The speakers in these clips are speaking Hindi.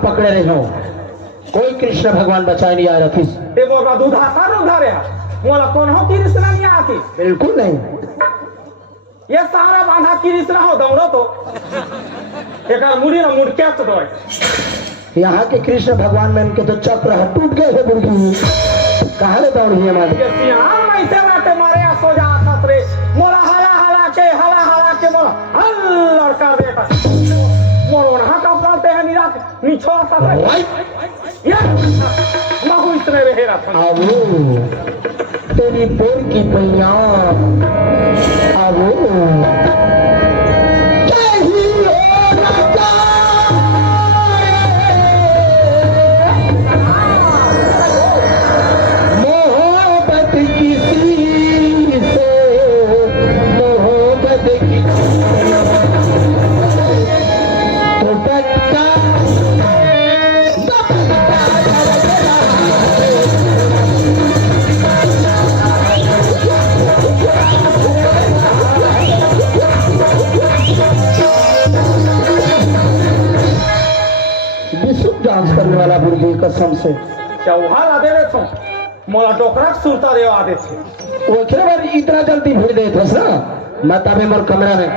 पकड़े रहे हो कोई कृष्ण भगवान बचाए नहीं आया रखी ते मोरा दूधा सर उधारे मोला कौन हो कृष्ण नहीं आती बिल्कुल नहीं ये सारा बांधा कृष्ण हो दौड़ो तो एक मुड़ी ना मुड़ क्या तो यहाँ के कृष्ण भगवान में इनके तो चक्र है टूट गए थे बुढ़ी कहाँ ले दौड़ी हमारी ये सियार ऐसे बाटे मारे आ सो जा खतरे मोरा हला के मोरा हल्लड़ कर देता मोरो ना का पाते हैं निरात नीचो खतरे ये महू इतने रहे रहा आवो तेरी बोल की पैया आवो डांस करने वाला बुर्गी कसम से चौहान आदे रे तो मोला डोकरा सुरता देवा आदे थे वो क्या बार इतना जल्दी भीड़ दे थे ना मैं तबे मोर कमरा में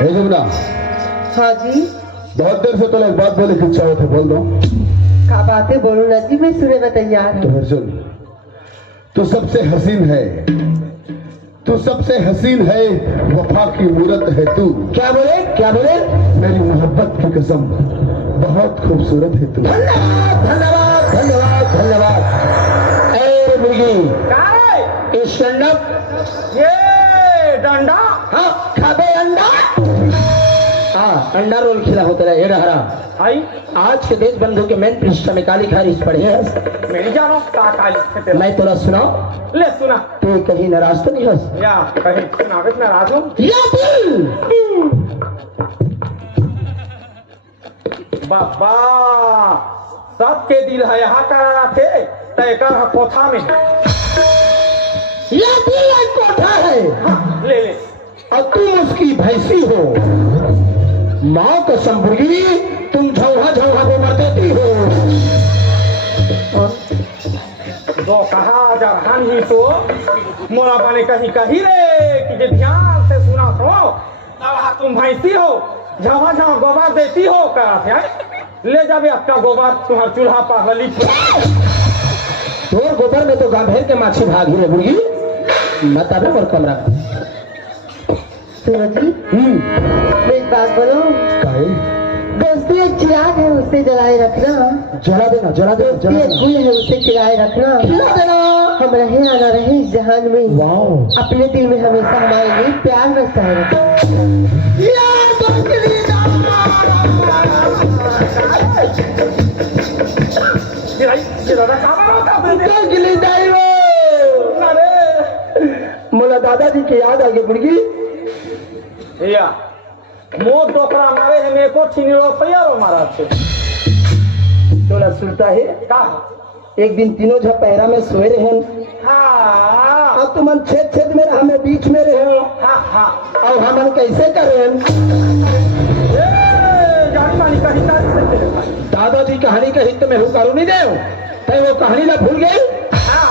हे जमुना हाँ जी बहुत देर से तो एक बात बोले की इच्छा होती बोल दो क्या बातें बोलूं ना जी मैं सुने में तैयार तो हूँ फिर सुन तू सबसे हसीन है तू सबसे हसीन है वफा की मूरत है तू क्या बोले मेरी मोहब्बत की कसम बहुत खूबसूरत है तू धन्यवाद धन्यवाद धन्यवाद धन्यवाद ए बुर्गी काय स्टैंड अप ये डंडा हाँ खाबे अंडा हाँ अंडा रोल खिला होता है ये हरा आई आज के देश बंधु के मेन पृष्ठ में काली खारिज पढ़े हैं मैं जानो का काली मैं तोरा सुनाओ ले सुना तू कहीं नाराज तो नहीं हंस या कहीं सुनावे मैं राज हूँ या दिल बाबा सबके दिल है यहाँ कराना थे तय कर कोठा में या दिल एक कोठा है हाँ, ले ले और तुम उसकी भैंसी हो माँ कसम बुर्गी तुम झौहा को मर देती हो दो कहा जहान ही तो मोरा बने कहीं कही रे कि जे ध्यान से सुना तो अब तुम भैंसी हो जहाँ जहाँ गोबर देती हो कहा ले जावे आपका गोबर तुम्हार चूल्हा पर गली तोर गोबर में तो गांधेर के माछी भागी रे बुर्गी बताबे मोर कमरा सुनो जी मैं एक बात बोलूं काहे दोस्ती एक चिराग है उसे जलाए रखना जला देना दोस्ती एक गुल है उसे खिलाए रखना खिला देना हम रहे या ना रहे इस जहान में वाओ अपने दिल में हमेशा हमारे लिए प्यार बसता है मोला दादाजी की याद आ गई बुर्गी या मोर डोकरा मारे है मेरे को छीनी रुपया रो मारा थे तोला सुनता है का एक दिन तीनों झपहरा में सोए रहे हाँ अब तुम छेद में हमें बीच में रहे हाँ हाँ और हमन कैसे करें जानी मानी कहीं दादाजी कहानी कही तो मैं करू नहीं दे तय वो कहानी ना भूल गई हाँ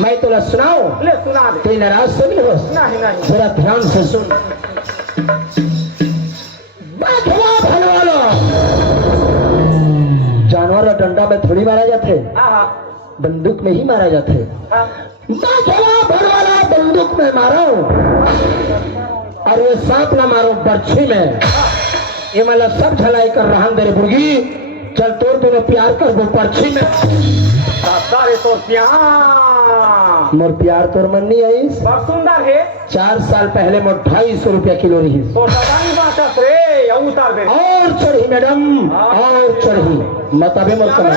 मैं तोला सुनाओ ले सुना दे कोई नाराज से नहीं हो नहीं नहीं जरा ध्यान से सुन जानवर और डंडा में थोड़ी मारा जाते हाँ बंदूक में ही मारा जाते हाँ वाला बंदूक में मारो और ये सांप ना मारो बर्छी में ये मतलब सब झलाई कर रहा मेरे बुर्गी चल तोड़ तुम्हें प्यार कर वो पर्ची में सारे तो प्यार मोर प्यार तोर मन नहीं आई बहुत सुंदर है 4 साल पहले मोर 250 रुपया किलो रही तो नहीं बात रे या उतार दे और चढ़ी मैडम और चढ़ी मताबे मोर कमा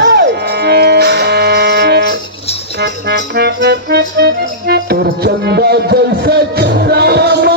तोर चंदा जैसे चंद्रमा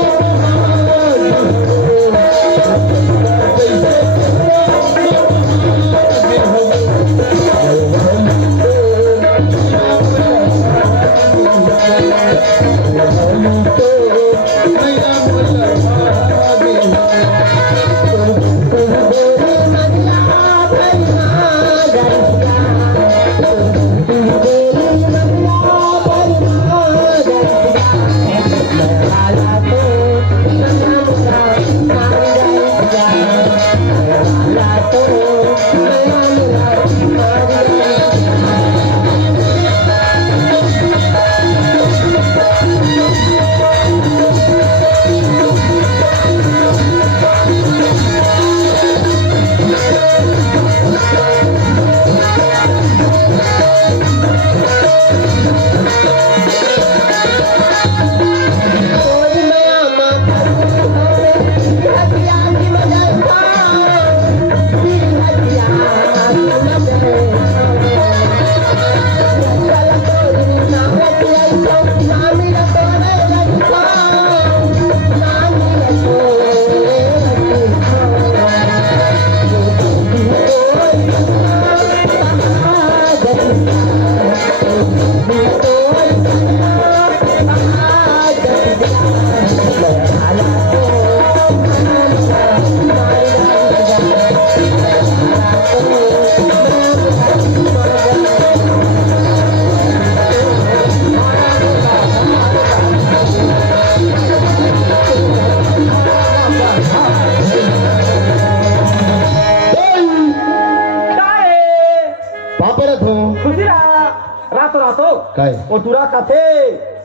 काय? वो तुरा कथे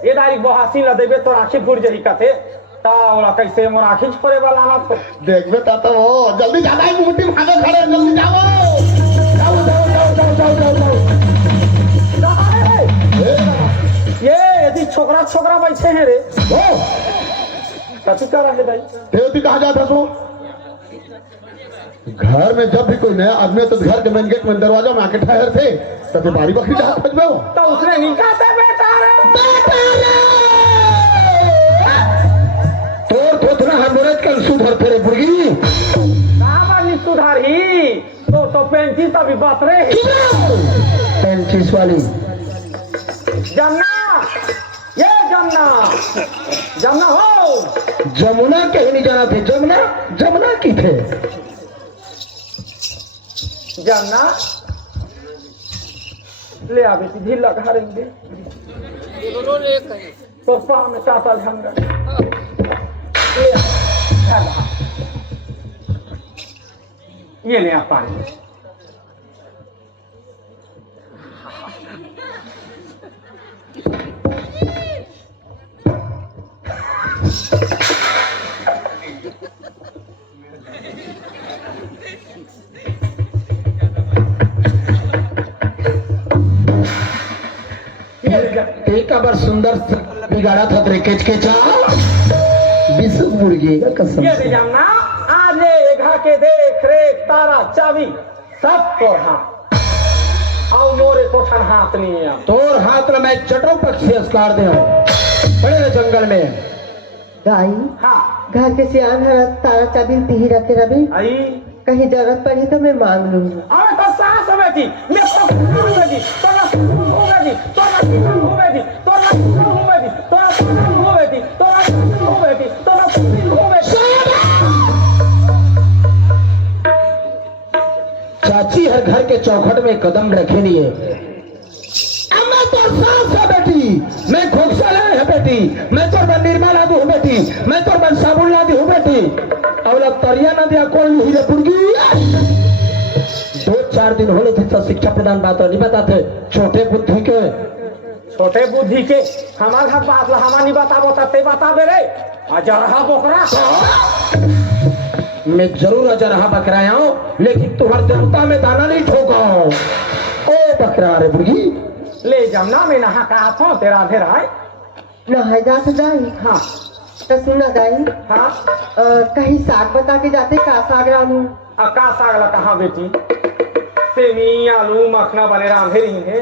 ये डायरेक्ट बहासी ला देबे तो आंखें फूट जही कथे ता ओला कैसे मोर आंखें फोड़े वाला ना तो देखबे ताता वो जल्दी जाना है मुट्ठी भागे खड़े जल्दी जाओ ये यदि छोकरा छोकरा बैठे हैं रे ओ कथी कर रहे भाई देवती कहाँ जाता सो घर में जब भी कोई नया आदमी तो घर के मेन गेट में दरवाजा में आके ठहर थे तो बारी बकरी जहाँ खोजबे हो तो उसने निकालते बेटा रे तोर थोथना हमरज कल सुधर तेरे बुर्गी कहाँ वाली सुधारी तो 35 अभी बात रे 35 वाली जमुना ये जमुना जमुना हो जमुना कहीं नहीं जाना थे जमुना जमुना की थे जमुना ले आ बेटी ढीला घारेंगे तो पा में चाता झंगा ले आ, ये ले आ पानी एक बार सुंदर बिगाड़ा था तेरे केच केचा विश्व मुर्गी का कसम ये से। ले जमुना आज ले घा के देख रेख तारा चाबी सब तो हाँ आओ मोरे कोठन हाथ नहीं है तोर हाथ में मैं चटो पक्षी अस्कार दे बड़े जंगल में गाई हाँ घर के सियान है तारा चाबी ही रखे रवि आई कहीं जरूरत पड़ी तो मैं मांग लूंगी अरे तो सास हो बेटी मैं तो बेटी तो ना हो बेटी तो ना हो बेटी तो ना हो बेटी तो ना हो बेटी तो ना हो बेटी तो ना हो बेटी चाची हर घर के चौखट में कदम रखे लिए मैं तो सास है बेटी मैं खोखसा लाए है बेटी मैं तो बन निर्मल आदि हूँ बेटी मैं तो बन साबुन लादी हूँ बेटी और अब तरिया न दिया कौन हीरे पुरगी 2-4 दिन होने थे तो शिक्षा प्रदान बात नहीं बताते छोटे बुद्धि के छोटे बुद्धि के हमार घर बात ला हमार नहीं बताबो ते बता दे रे अजरहा बोकरा मैं जरूर अजरहा बकराया हूँ लेकिन तुम्हारे देवता में दाना नहीं ठोका ओ बकरा रे बुर्गी ले जमुना में नहा कहा था तेरा धेर है नहाय जात गाई हाँ तो सुना गाई हाँ कहीं साग बता के जाते का साग रामू अका सागला कहा बेटी सेमी आलू मखना बने रांधे रही है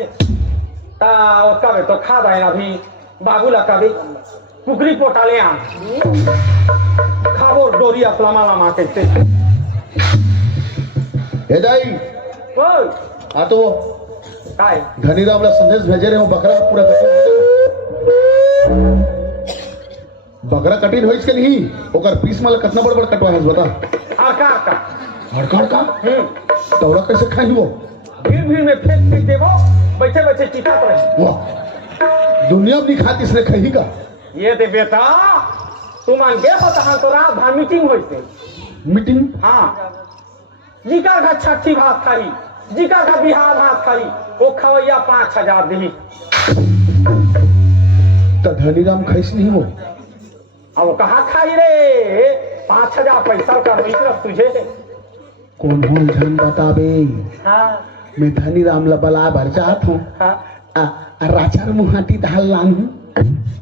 ता कबे तो खा दाए अभी बाबू ला कबे कुकरी पोटा ले आ खाबो डोरी अपलामा लामा कैसे हे दाई ओए हाँ तो वो काय धनीराम ला संदेश भेजे रहे हो बकरा पूरा बकरा कटिन हो इसके नहीं ओकर पीस माल कितना बड़ बड़ कटवा है बता आका हड़कड़ का तौला कैसे खाई वो भीड़ में फेंक देवो बैठे बैठे चितात रहे वाह दुनिया में नहीं खाती इसने कहीं का ये दे बेटा तुम गे बता तो रात भर मीटिंग होते मीटिंग हाँ जिका का छठी भात खाई जिका का बिहार भात खाई वो खवैया 5000 दी तो धनीराम खाइस नहीं वो अब वो कहा खाई रे 5000 पैसा का मित्र तुझे कौन हो जान बताबे हाँ मैं धनीराम ला बला भर चाहत हूँ हाँ राचार मुहाटी दाल लान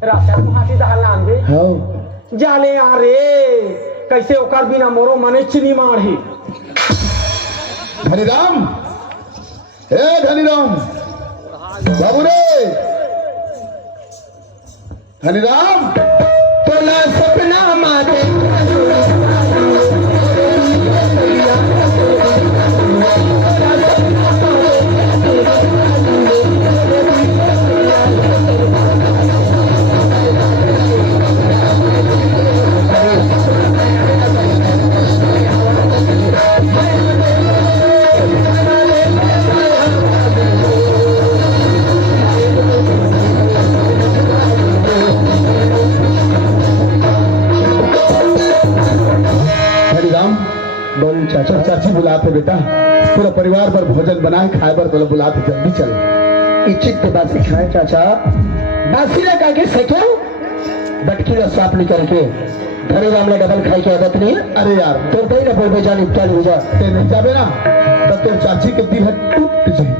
राशन मुहाती दहलान दे हो जाले आ रे कैसे ओकर बिना मोरो मने चिनी मारही धनीराम ए धनीराम बाबू रे धनीराम तोला सपना मारे चाचा चाची बुलाते बेटा पूरा परिवार पर भोजन बनाए खाए पर तो बुलाते जल्दी चल इचित बासी खाए चाचा बासी ना काके सेको बटकी ला साफ निकल के घरे हमने डबल खाई की आदत नहीं है। अरे यार तो भाई ना बोल बेजान इफ्तार हो जा ते नहीं जाबे ना तो तेरे चाची के दिल है टूट जाए।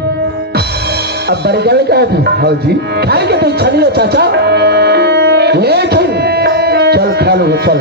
अब बड़े जाने का है हाँ जी खाएंगे तो इच्छा नहीं है चाचा लेकिन चल खा लो चल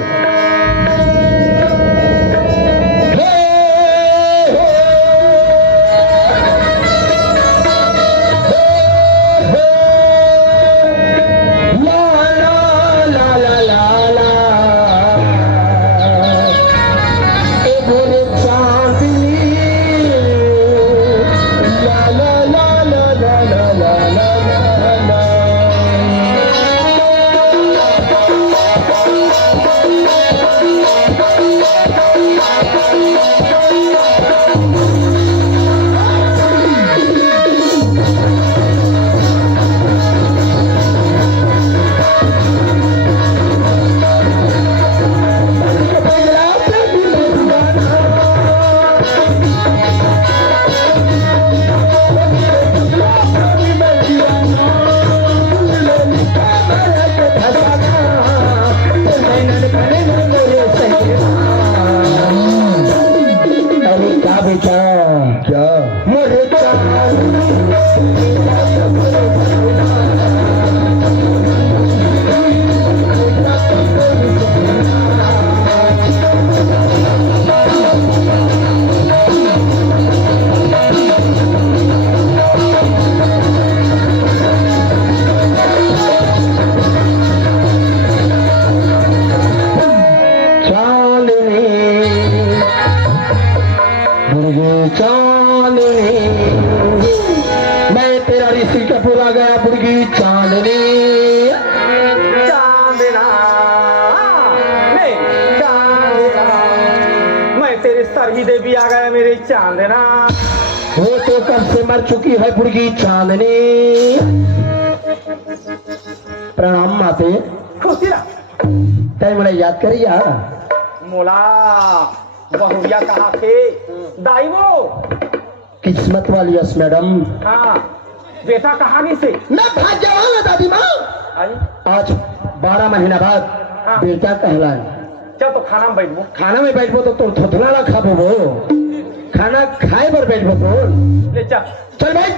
क्या मैं तेरा ऋषि का पूरा गया बुड़गी चांदनी चांदना मैं तेरे सर ही देवी आ गया मेरे चांदना। वो तो कब से मर चुकी है बुड़गी चांदनी। प्रणाम माते खुशी तय मुझे याद करी यार मोला बहुरिया कहा थे दाई वो किस्मत वाली यस मैडम। हाँ बेटा कहानी से मैं भाग्यवान है दादी माँ आई आज 12 महीना बाद हाँ। बेटा कहलाए। चल तो खाना में बैठबो खाना में बैठबो तो थोथला ना खाबो वो खाना खाए पर बैठबो तो ले चल चल बैठ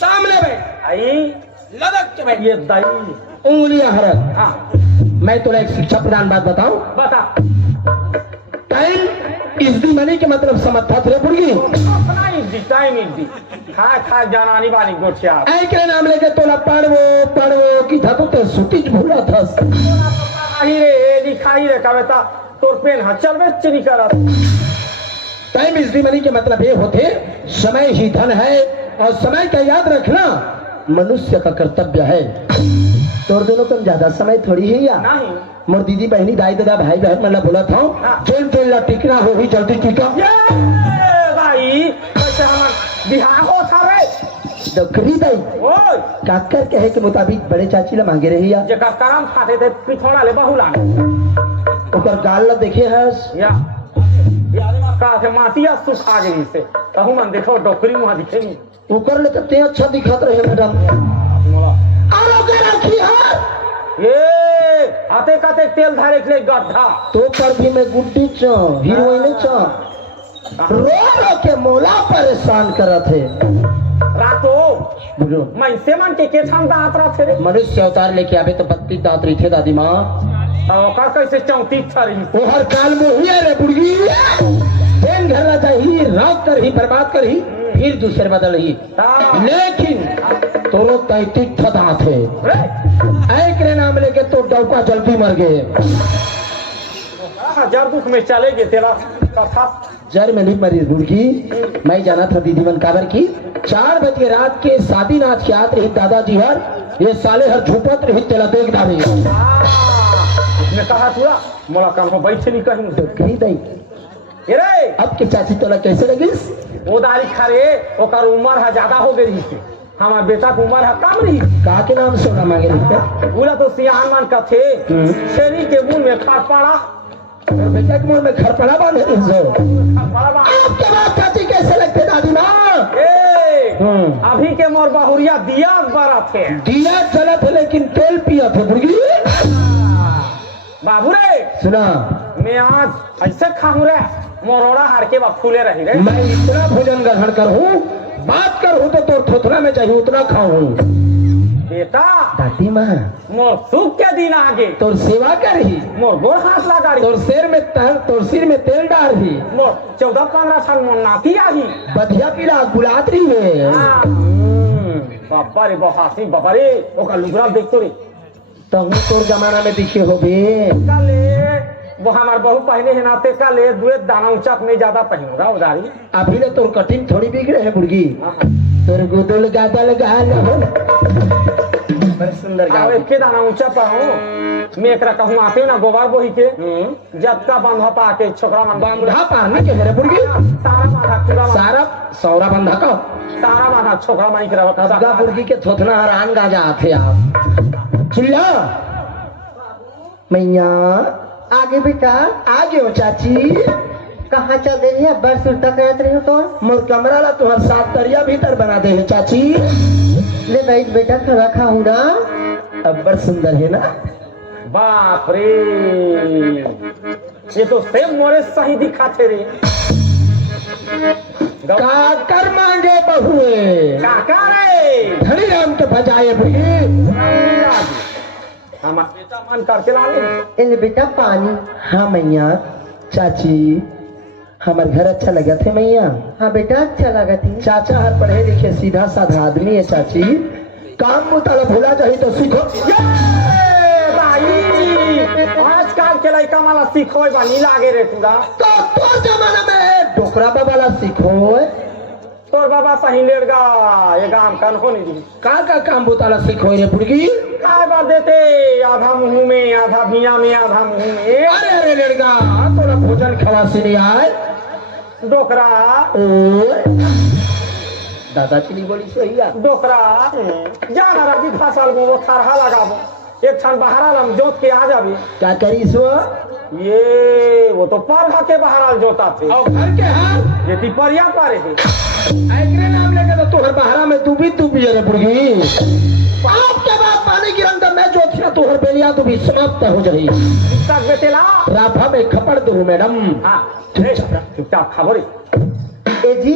सामने बैठ आई लदक के बैठ ये दाई उंगलियां हरक। हाँ मैं तुला एक शिक्षा प्रदान बात बताऊं बता टाइम इस दी मनी के मतलब समझता थे बुड़गी अपना इज्जी टाइम इज्जी खा खा जानानी बानी गोठिया ऐ के नाम लेके तोला पढ़वो की था तो ते सुतीज भूला था आई रे लिखाई रे कविता तोर पेन हाँ चल बे चिनी करत टाइम इस दी मनी के मतलब ये होते समय ही धन है और समय का याद रखना मनुष्य का कर्तव्य है। तोर दोनों कम ज्यादा समय थोड़ी है या नहीं मोर दीदी बहनी दाई दादा भाई बहन मतलब बोला था हाँ। जेल तेल ला टिकना हो ही जल्दी टिका ये भाई कैसे हमार बिहार हो था रे दखरी दाई ओए काकर कहे के मुताबिक बड़े चाची ला मांगे रही या जेकर काम खाते थे पिथौड़ा ले बहुला ऊपर गाल ला देखे हस या का थे माटिया सुखा गई से कहूं मन देखो डोकरी मुहा दिखे नहीं ऊपर ले तो अच्छा दिखत रहे मैडम आरो के रखी है ये आते काते तेल धारे के लिए गड्ढा तो पर भी मैं गुड्डी च हीरोइन च रो के मोला परेशान करत है रातो बुझो मैं से मन के छाम दात रहा थे रे मनुष्य अवतार लेके आवे तो 32 दांत रही थे दादी माँ ओकर कैसे 34 था रही वो हर काल में हुई है रे बुड़गी देन घर ला जाही रात कर ही बर्बाद कर ही फिर दूसरे बदल ही लेकिन तोरो 33 दांत है ऐ के नाम लेके तो डौका जल्दी मर गए जर दुख में चले गए तेरा कथा जर में नहीं मरी बुड़गी मैं जाना था दीदी मन काबर की 4 बजे रात के शादी नाच के आत रही दादाजी हर ये साले हर झूपत रही तेला देख डाली ने कहा तुरा मोला काम हो बैठे नहीं कहीं तो कही दई ये रे अब के चाची तोला कैसे लगिस वो दारी खरे ओकर उम्र है ज्यादा हो गई थी हमार बेटा की उम्र है कम रही का के नाम सोना मांगे रही बोला तो सियान मान का थे छेनी के मुंह में खाट पड़ा और बेटा के मुंह में खरपड़ा बांधे जो खरपड़ा आपके बात चाची कैसे लगते दादी माँ अभी के मोर बहुरिया दिया बड़ा थे दिया जलत है लेकिन तेल पिया थे बुर्गी। बाबू रे सुना, मैं आज ऐसे खाऊं रे मोरोड़ा हार के बाद फूले रही रे। मैं इतना भोजन ग्रहण करूं, बात करूं तो तोर थोथना में चाहिए उतना खाऊं। बेटा दादी माँ मोर सुख के दिन आगे तोर सेवा करी, मोर गोड़ हाथ लगा रही तोर सिर में तेल डाल रही, मोर 14-15 साल मोर नाती आई बधिया पीला बुलात रही है। बाबा रे बहासी बाबा रे ओका लुगरा देखतो रे तहु तोर जमाना में दिखे हो बे। काले वो हमार बहु पहने है नाते काले दुए दाना ऊंचा नहीं ज्यादा पहनूंगा उधारी। अभी तो तोर कठिन थोड़ी बिगड़े है बुर्गी, तोर गुदुल गादल गाल हो बड़ी सुंदर आओ गाल। के दाना ऊंचा पाऊं मैं एकरा कहूं आते ना गोबार बोही के जब का बंधा पा के छोकरा मन बंधा पाने के मेरे बुर्गी सारा माथा चुरा सारा सौरा बंधा का सारा माथा छोकरा माई करा अब्दा बुर्गी के थोथना हरान गाजा आते आप चिल्ला मैया। आगे बेटा आगे हो चाची, कहाँ चल रही है? बस उल्टा करत रही हो तो मोर कमरा ला तुहर सात तरिया भीतर बना दे है चाची। ले बैठ बेटा, खाना खाऊं ना। अब बड़ सुंदर है ना। बाप रे ये तो सेम मोरे सही दिखाते रे। काकर मांगे बहुए काका रे धनी राम के भजाए बुर्गी। हम बेटा मन करके ला ले ले बेटा पानी। हाँ मैया। चाची हमारे घर अच्छा लगा थे मैया। हाँ बेटा अच्छा लगा थी। चाचा हर पढ़े लिखे सीधा साधा आदमी है चाची, काम मुताला भूला चाहिए तो सीखो। आजकल के लड़का वाला सीखो बनी लागे रे तुरा तो जमाना में डोकरा बाबा ला सीखो। तोर बाबा सही लेगा ये गांव कन हो नहीं का काम बुताला सीखो रे बुर्गी। काय बात देते आधा मुंह में आधा भिया में आधा मुंह में। अरे अरे लड़का तोरा भोजन खवासी नहीं आए डोकरा ओ दादा चली बोली सही है। डोकरा जाना रवि फसल में वो थरहा लगाबो एक क्षण बाहर आलम जोत के आ जाबी। क्या करी सो ये वो तो पर के बाहर जोता थे और घर के हाल ये तिपरिया पारे थे ऐकरे नाम लेके तो तोहर बहरा में तू भी रे बुर्गी। आपके बाद पानी गिरन तो मैं जो थिया तोहर बेलिया तो भी समाप्त हो जाई। तक बेटेला राफा में खपड़ दो मैडम। हां चुपचाप खाबो रे। ए जी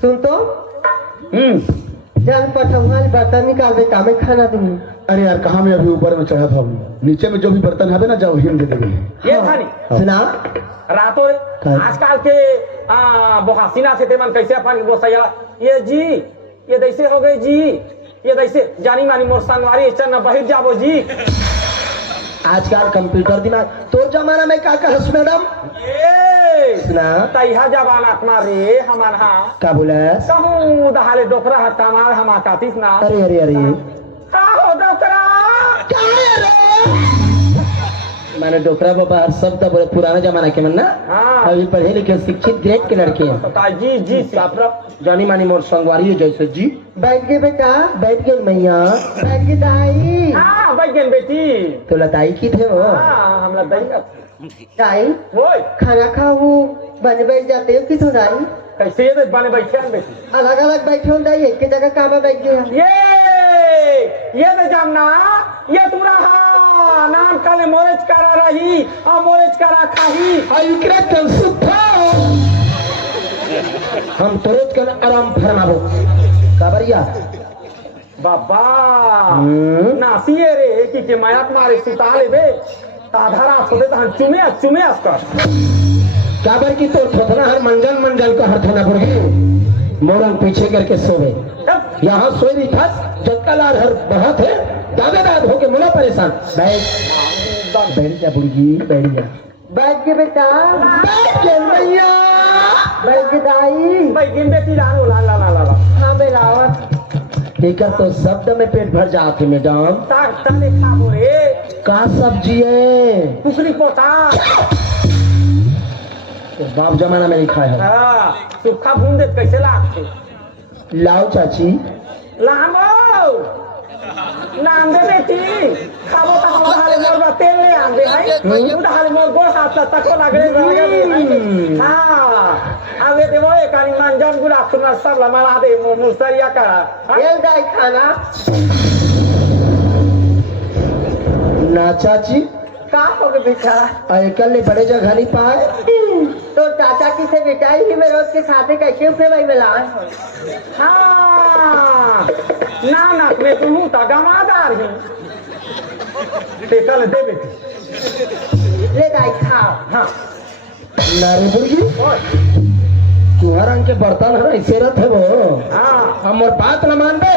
सुन तो जान पठौल बर्तन निकाल दे का मैं खाना दूंगी। अरे यार कहाँ में अभी ऊपर में चढ़ा था, नीचे में जो भी बर्तन है ना जाओ हिम दे देंगे। ये थानी सुना रातों आजकल के बोहासीना से तेमन कैसे अपन वो सया ये जी ये दैसे हो गए जी ये दैसे जानी मानी मोर संगवारी चन बहिर जाबो जी। आजकल कंप्यूटर दिमाग तो जमाना में का कहस मैडम। ये सुना तैहा जमाना अपना रे हमारा का बोला कहूं दहाले डोकरा हटा मार हम कातिस ना। अरे अरे अरे का हो डोकरा मैंने डोकरा बाबा हर शब्द बोले पुराने जमाना के मन ना। हाँ। अभी पढ़े लिखे शिक्षित ग्रेड के लड़के हैं। जी जी जानी मानी मोर संगवारी है जैसे जी। बैठ गए बेटा, बैठ गए मैया। बैठ गए दाई। हाँ बैठ गए बेटी। तो लताई की थे वो। हाँ हम लोग दही दाई वो खाना खाओ बने बैठ जाते हो किधर दाई? कैसे ये बने बैठे हैं बेटी अलग अलग बैठे हो दाई, एक जगह काम बैठ गए। ये न जानना ये तू रहा नाम काले मोरेज करा रही और मोरेज करा खाही हम तुरंत कर आराम फरमाबो काबरिया बाबा नासिए रे कि के माया तुम्हारे सुता ले बे आधा रात होते तो हम चुमे कर काबर की तो थोथना हर मंजल का हर थना बुर्गी मोरंग पीछे करके सोवे यहाँ सोई नहीं फंस जत्ता लाल हर बहुत है दावेदार होके मुला परेशान। बैठ जा बुर्गी बैठ जा। बैठ गए बेटा, बैठ गए मैया। बैठ गए दाई। भाई गिन बेटी लानो ला ला ला ला हाँ बेलावत ठीक है तो शब्द में पेट भर जाते मैडम। ताक तले खाबो रे का सब्जी है कुकरी पोता तो बाप जमाना में नहीं खाया है। हां सूखा भून दे कैसे लागते लाओ चाची लामो नाम दे बेटी खाबो त हम हाले मोर तेल ले आंदे है उधारे मोर गोड़ हाथ तक लगे हां आवे देवो एक आनी मंजन गुला सुना सब लमाला दे मुसरिया का ये दाई खाना ना चाची का हो गया बेटा कल ने बड़े जगह नहीं पाए तो चाचा की से बेटा ही में रोज के खाते कैसे उठे भाई मिला हाँ ना मैं तू ता गमादार ही ते कल दे बेटी ले दाई खाओ हाँ नारे बुर्गी तुम्हारा के बर्तन है ऐसे रथ है वो हाँ हम और बात न मान दे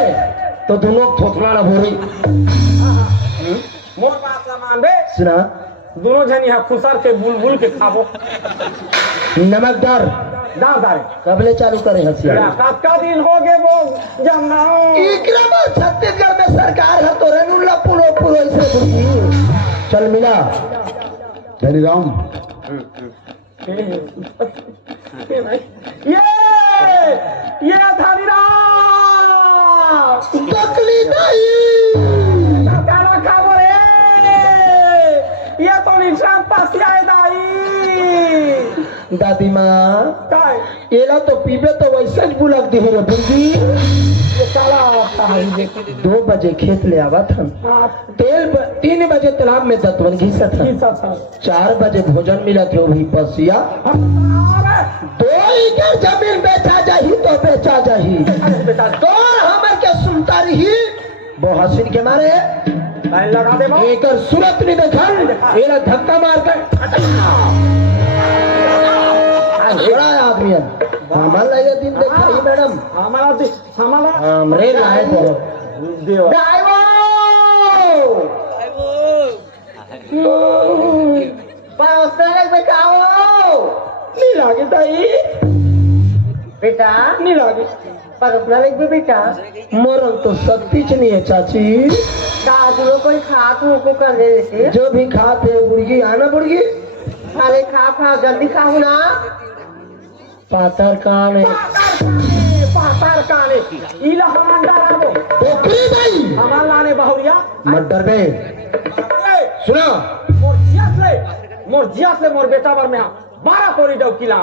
तो दोनों थोथला न बोरी मोर बात ना मान बे सुना दोनों जन यहाँ खुसर के बुलबुल के खाबो नमकदार दादारे कबले चालू करे हंसिया कब का दिन हो गए वो जमनाओ छत्तीसगढ़ में सरकार है तो रेनुल्ला पुलो पुलो ऐसे बुर्गी चल मिला हरि राम ये धनीराम तकली नहीं काला खाबो रे ये तो निशान पास आए दाई दादी माँ काय एला तो पीबे तो वैसे ही बुलक दी रे बुर्गी ये काला कहानी देख 2 बजे खेत ले आवा था तेल 3 बजे तालाब में दतवन घिसा था की सब था 4 बजे भोजन मिला थे वही पसिया अरे 2 एकड़ जमीन बेचा जाही तो बेचा जाही बेटा तो हमर के सुनता रही वो हसीन के मारे लाइन लगा दे बाबू एक सूरत नहीं देखल एला धक्का मार कर बड़ा आदमी है हमारा ये दिन देखा मैडम हमारा हमरे लाए तो देव नहीं लागे ताई बेटा नहीं लगे पर अपना लग बेटा मरन तो शक्ति च नहीं है चाची दादू कोई खा को कर ले लेते जो भी खाते बुर्गी आना बुर्गी खाले खा जल्दी खाओ ना पातर कान है पातार काने इला हमान डालो ओकरी भाई हमार लाने बहुरिया मत डर बे सुना मोर जियास ले मोर बेटा बर में 12 कोरी जाऊ किला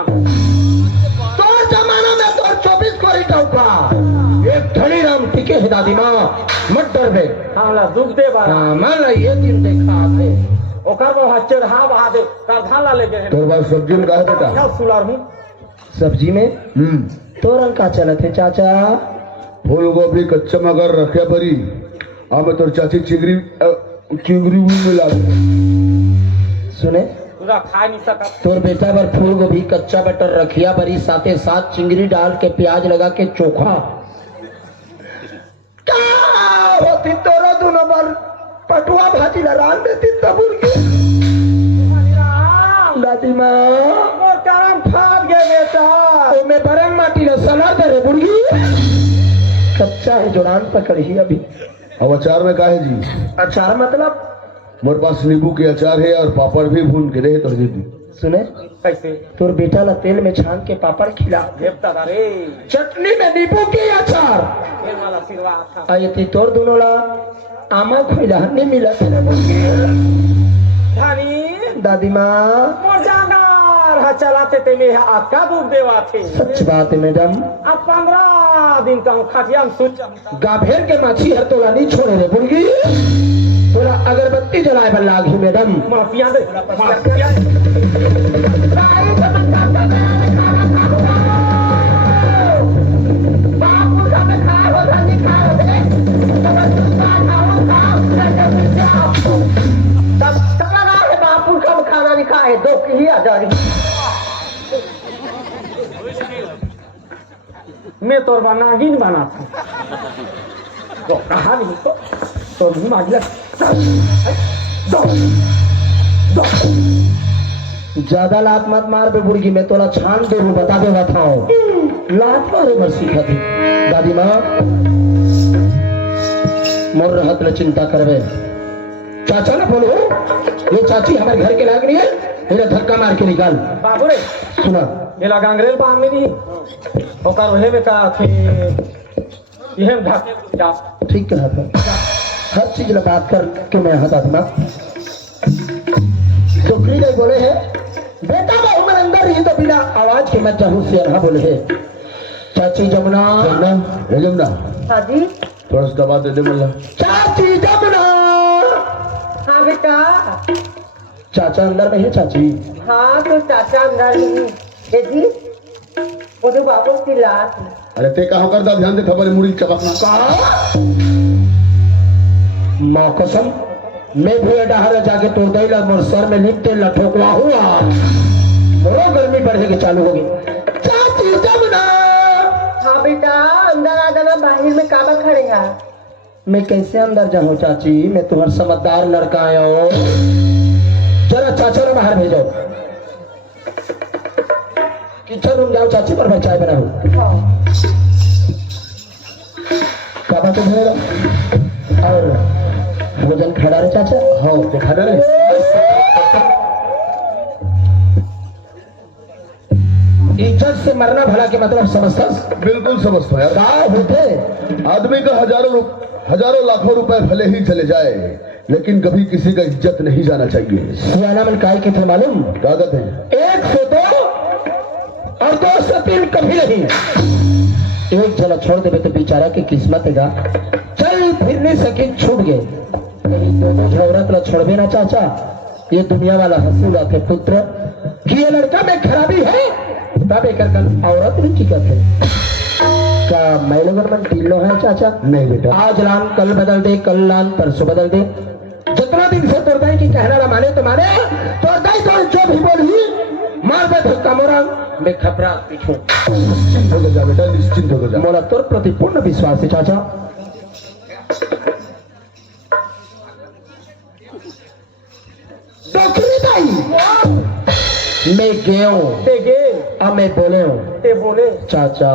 तो जमाना में तो 24 कोरी टौका एक धनी राम टिके है दादी माँ मत डर बे हमला दुख दे बारा हाँ मान ला ये दिन देखा थे ओकर वो हच्चर हा बहा दे करधान ला ले गए तोर बात सब्जी में का है बेटा क्या सुलार हूं सब्जी में तो रंग का चलत है चाचा फूल गोभी कच्चा मगर रखे परी आमे तोर चाची चिंगरी भी मिला दे सुने पूरा खा नहीं सका तोर बेटा पर फूल गोभी कच्चा बटर रखिया बरी साथे साथ चिंगरी डाल के प्याज लगा के चोखा क्या होती तोरा दोनों बार पटुआ भाजी लरान देती तबुर के दादी माँ मोर करम फाट गए बेटा तो मैं बरंग माटी ने सला दे रे बुर्गी कच्चा है जोड़ान पकड़ी अभी अब अचार में का है जी अचार मतलब मोर पास नींबू के अचार है और पापड़ भी भून के रहे तो दे दी सुने कैसे तोर बेटा ला तेल में छान के पापड़ खिला देवता रे चटनी में नींबू के अचार फिर वाला सिरवा था आयती तोर दोनों ला आमा खोइला नहीं मिला तेरे धनी दादी माँ मोर जांगार हा चलाते ते में आपका दूध देवा थे सच बात है मैडम अब 15 दिन का खटिया में सूझ गाभेर के माछी हर तोला नहीं छोड़े रे बुर्गी तोला अगरबत्ती जलाए बल लागी मैडम माफिया दे बापू कब खाना नहीं खाए 2 की आजादी मैं तोर नागिन बना था तो कहा नहीं तो भी मांगला ज्यादा लात मत मार बे बुर्गी मैं तोला छान दे बता दे बताओ लात मारे मर सीखा थी दादी माँ मोर रहत न चिंता करवे चाचा ना बोलो ये चाची हमारे घर के लायक नहीं है मेरा धक्का मार के निकाल बाबू रे सुना ये लगा अंग्रेज बांध में नहीं ओकर वहे में का थे यह ढाके जा ठीक कहा था हर चीज ला बात कर के मैं हंसा दूंगा। टोकरी गई बोले है बेटा बहू में अंदर ही तो बिना आवाज के मत जाहू से अरहा बोले है चाची जमुना जमुना हाँ जी। थोड़ा सा दबा दे दे मुल्ला। चाची जमुना। हाँ बेटा। चाचा अंदर में है चाची। हाँ तो चाचा अंदर ही है जी। वो तो बाबू की लात। अरे ते कहाँ करता ध्यान दे खबर मुड़ी चपकना माँ कसम मैं भी डहार जाके तोड़ दई मोर सर में लिपटे लठोकवा हुआ मोरो गर्मी बढ़ेगी चालू होगी। चाची जमुना। हाँ बेटा अंदर आ जाना बाहर में काबा खड़े हैं। मैं कैसे अंदर जाऊं चाची मैं तुम्हारा समझदार लड़का आया हो। जरा चाचा ने बाहर भेजो किचन रूम जाओ चाची पर मैं चाय बनाऊं। हाँ। काबा तो भेजो और भोजन खड़ा रहे चाचा। हाँ दिखा दे रे। इज्जत से मरना भला के मतलब समझता बिल्कुल समझता यार। का होते आदमी का हजारों लाखों रुपए भले ही चले जाए लेकिन कभी किसी का इज्जत नहीं जाना चाहिए। सियाना में काय के थे मालूम ताकत है 102 और 203 कभी नहीं। एक जला छोड़ दे तो बेचारा की किस्मत है चल फिर नहीं सके छूट गए। दोनों औरत ला छोड़बे ना चाचा ये दुनिया वाला हंसूला थे पुत्र कि ये लड़का में खराबी है तब एक औरत भी टिकत है। क्या मैं लोगन मन टीलो है चाचा? नहीं बेटा। आज लान कल बदल दे कल लान परसों बदल दे। जितना दिन से तोड़दाई की कहना ना माने तो माने तोड़दाई तो जो भी बोली मार दे धक्का मोरा मैं खबरा पीछू। निश्चिंत हो जा बेटा निश्चिंत हो जा। मोला तोर प्रति पूर्ण विश्वास है चाचा। डॉक्टरी दाई मैं गया ते गे अब मैं बोले हूँ ते बोले चाचा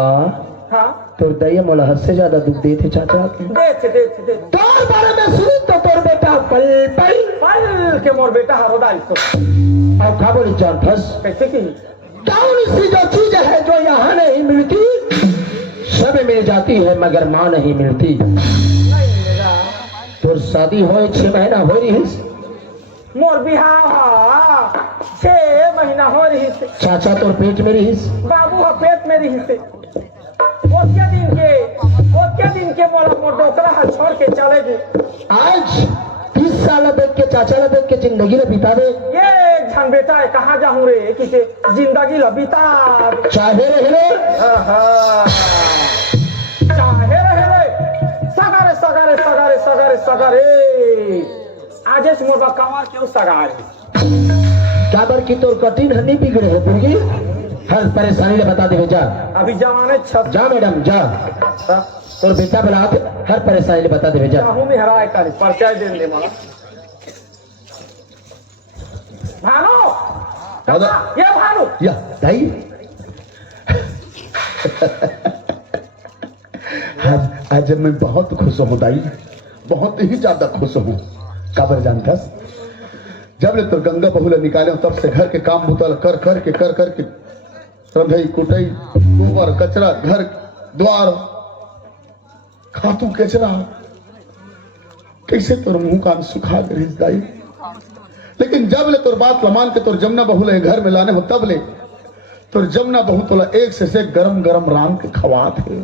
हाँ तोर दैया मोला हद से ज्यादा दुख देते चाचा। देख तोर बारे में सुनी तो तोर बेटा पल पल पल के मोर बेटा हरो डाल तो अब खा बोली जान फंस कैसे की कौन सी जो चीज है जो यहाँ नहीं मिलती सब मिल जाती है मगर माँ नहीं मिलती। नहीं मिलेगा। तोर शादी हो 6 महीना हो रही है मोर बिहाव 6 महीना हो रही से चाचा तोर पेट में रही बाबू हो पेट में रही से ओके दिन के मोला मोर डोकरा हाथ छोड़ के चलेगी। आज 30 साल देख के चाचा ला देख के जिंदगी ला बिता दे। ये झन बेटा है कहाँ जाऊँ रे कि जिंदगी ला बिता दे। चाहे रहे चाहे रहे सगारे सगारे सगारे सगारे सगारे आज से मोर कमार क्यों सगारे काबर की तोर कठिन हनी बिगड़े है बुर्गी हर परेशानी ले बता दे जा। अभी जमाने छत जा मैडम जा तोर बेटा बुला के हर परेशानी ले बता दे जा। चाहूँ में हराए कर परिचय दे दे माला भानु दादा। ये भानु या दाई आज मैं बहुत खुश हूँ दाई बहुत ही ज्यादा खुश हूँ। काबर जानता जब ले तो गंगा बहुला निकाले तब से घर के काम बुतल कर के रंधई कुटई गोबर कचरा घर द्वार खातू कचरा कैसे तोर मुंह कान सुखा दे दाई। लेकिन जब ले तोर बात लमान के तोर जमुना बहू ले घर में लाने हो तब ले तोर जमुना बहू तोला एक से गरम गरम राम के खवात है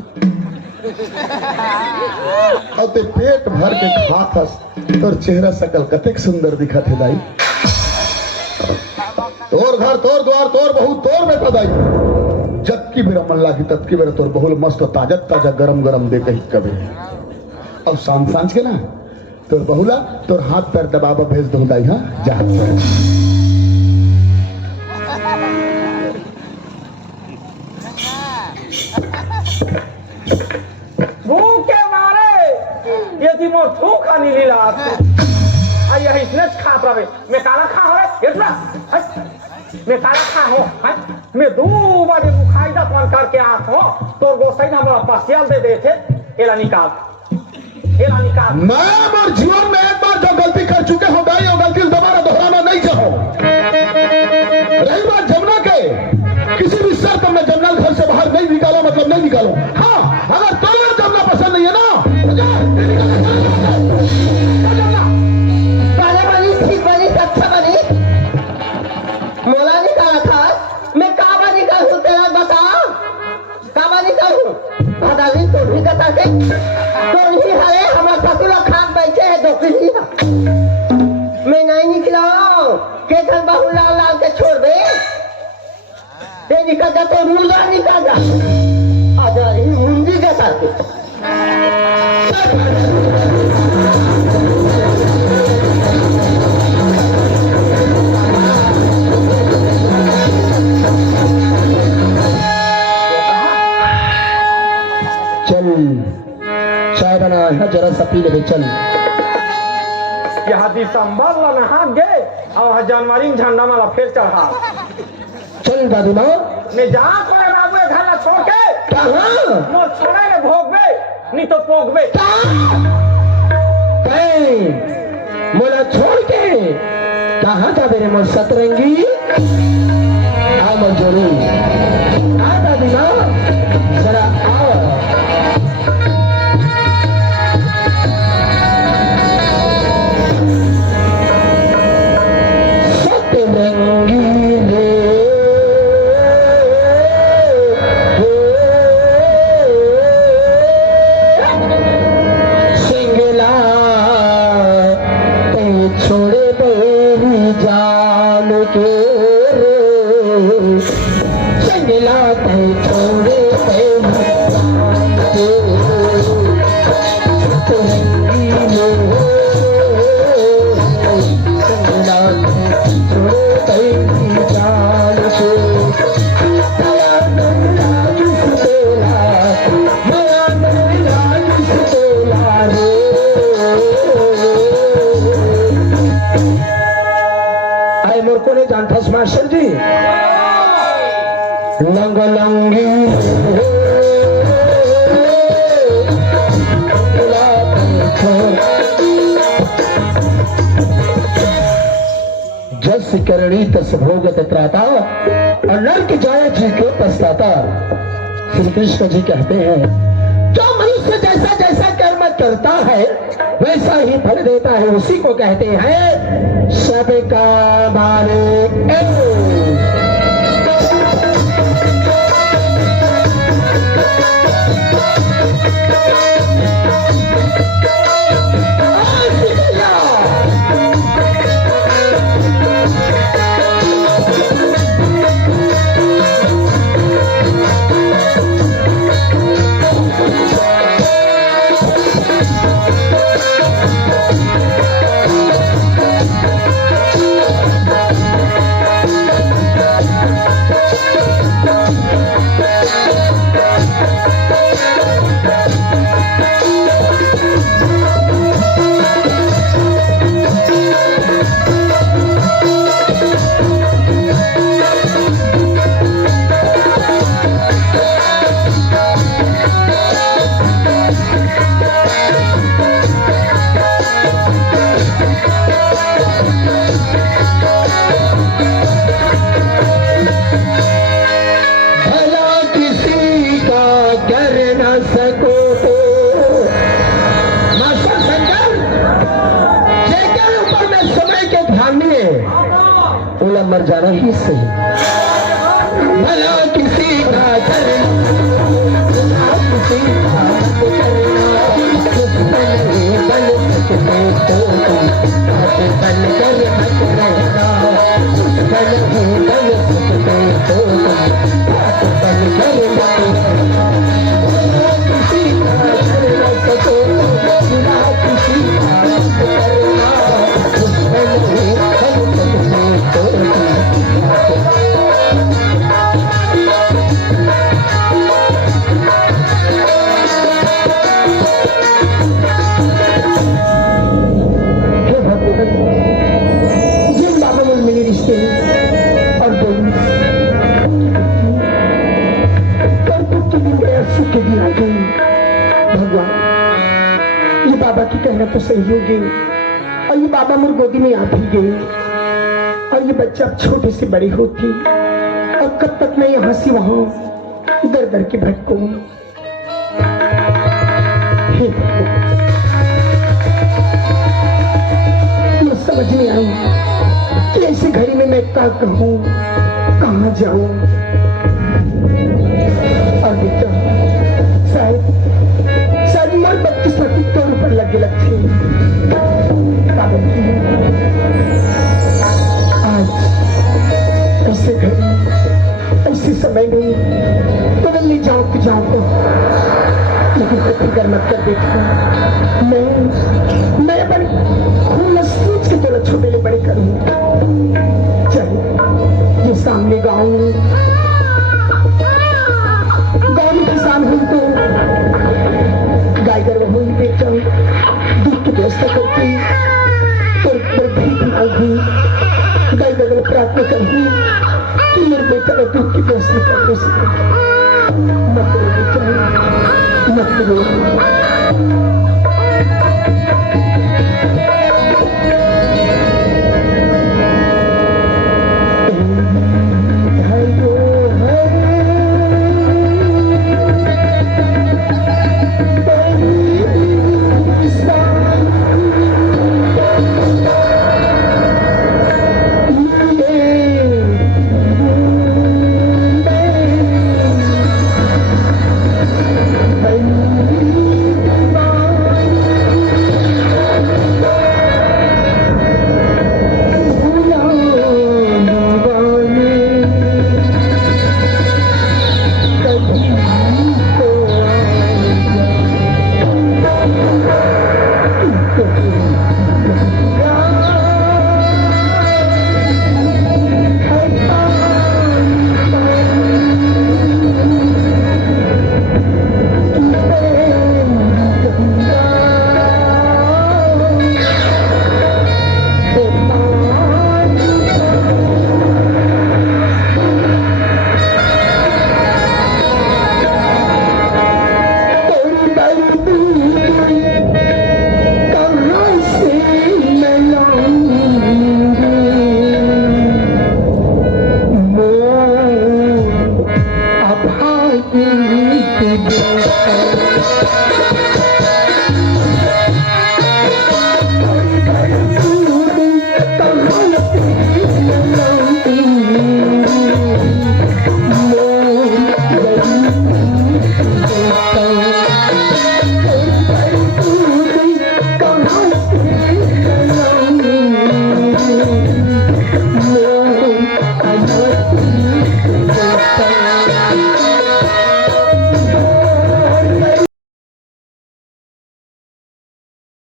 और ते पेट भर के खात तोर चेहरा सकल कतेक सुंदर दिखत है दाई। तोर घर तोर द्वार तोर बहू तोर में पदाई जब की मेरा मन लागी तब की मेरा तोर बहुल मस्त ताजा गरम गरम दे कही कभी अब सांझ के ना तोर बहुला तोर हाथ पैर दबावा भेज दो दाई। हाँ जा भूखे मारे ये थी मोर थू खानी लीला आई इसने खा पावे मैं काला खा हो रे इतना मैं काला खा हो मैं 2 बार मुखाइदा कौन करके आ हो तोर गोसाई ना हमरा पासियाल दे देते एला निकाल मैं मोर जीवन में एक बार जो गलती कर चुके हो दाई और गलती दोबारा दोहराना नहीं चाहो। रही बात जमुना के किसी भी शर्त में जमुना घर से बाहर नहीं निकालो मतलब नहीं निकालो। हाँ अगर तुम्हें जमुना पसंद नहीं है ना चल चाय बना है, जरा सा पी ले चल। यहाँ दिसंबर ला नहा गे और जनवरी में झंडा माला फिर चढ़ा चल दादी माँ। ने जा तोरे बाबू घर ला छोड़ के कहाँ मोर छोड़े ने भोगबे नहीं तो पोगबे। कहीं मोला छोड़ के कहाँ था मेरे मोर सतरंगी? आ मंजूरी आ दादी माँ, जरा आओ। सतरंगी रे सिंगला छोड़े मेरी जान के रे, सिंगला छोड़े मेरी जान के सतरंगी रे, सिंगला छोड़े मेरी जान के। नया नया किसतेला, नया नया किसतेला रे। आए मोर को नहीं जानता मास्टर जी। लंग लंगी जस करणी तस भोगत त्राता, और नर्क जाया जी क्यों पछताता। श्री कृष्ण जी कहते हैं जो मनुष्य जैसा जैसा कर्म करता है वैसा ही फल देता है, उसी को कहते हैं सबका मालिक। मर जाना ही सही। भला किसी का करना, किसी का करना, दुश्मन ही बन सकते तो बात बन कर मत रहना, दुश्मन ही बन सकते तो बात बन कर मत रहना। किसी का करना सको बिना किसी का करना, दुश्मन ही बन सकते तो भगवान। ये बाबा की कहना तो सही हो गई, और ये बाबा मेरी गोदी में आ भी गए, और ये बच्चा अब छोटे से बड़ी होती, और कब तक मैं यहाँ से वहां दर दर के भटकूं। ये समझ नहीं आई कि ऐसी घड़ी में मैं क्या कहूँ, कहाँ जाऊं। और बेटा शायद मर बदकिस्मती तौर पर लगे लगती। आज ऐसे घड़ी ऐसे समय में तो दिल्ली जाऊं तो जाऊं तो, लेकिन फिक्र मत कर बेटा, मैं बड़ी खून सोच के तोला छुपेले बड़ी करूँ। चल ये सामने गाँव में किसान हुई तो गाय गर्भ हुई बेचल दूध की व्यवस्था करती तो भीख मांगी गाय गर्भ प्रार्थना करती कि मेरे बेटा का दूध की व्यवस्था कर दे। मत रो बेटा मत रो।